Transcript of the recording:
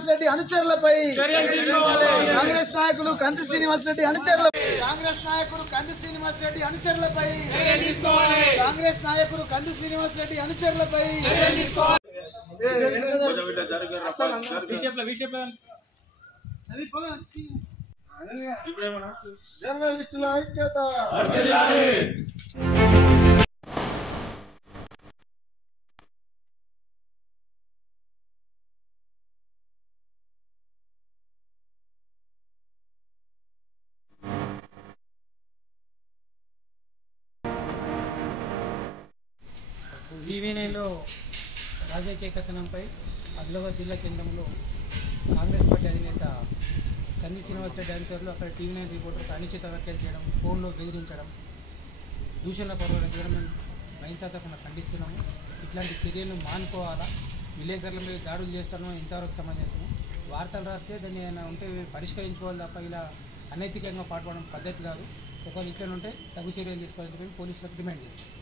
శ్రీనివాస్ రెడ్డి అనుచరులపై కాంగ్రెస్ నాయకులు కంది శ్రీనివాస్ రెడ్డి అనుచరులపై కాంగ్రెస్ నాయకుడు కంది శ్రీనివాస్ రెడ్డి అనుచరులపై కాంగ్రెస్ నాయకుడు కంది శ్రీనివాస్ రెడ్డి అనుచరులపై జర్నలిస్టుల ఐక్యత టీవీలో రాజకీయ కథనంపై ఆదిలాబాద్ జిల్లా కేంద్రంలో కాంగ్రెస్ పార్టీ అధినేత కంది శ్రీనివాస్ రెడ్డి అనుచరులు అక్కడ టీవీ9 రిపోర్టర్కు అనుచిత వ్యాఖ్యలు చేయడం, ఫోన్లో బెదిరించడం, దూషణల పర్వాలేదు మేము బహింసాత్మకంగా ఖండిస్తున్నాము. ఇట్లాంటి చర్యలను మానుకోవాలా. విలేకరుల మీద దాడులు చేస్తామో ఇంతవరకు సమంజసం. వార్తలు రాస్తే దాన్ని ఏమైనా ఉంటే పరిష్కరించుకోవాలి తప్ప ఇలా అనైతికంగా పాటుపడడం పద్ధతి కాదు. ఒకవేళ ఇట్లా ఉంటే తగు చర్యలు తీసుకోవాలని చెప్పి పోలీసులకు డిమాండ్ చేస్తాం.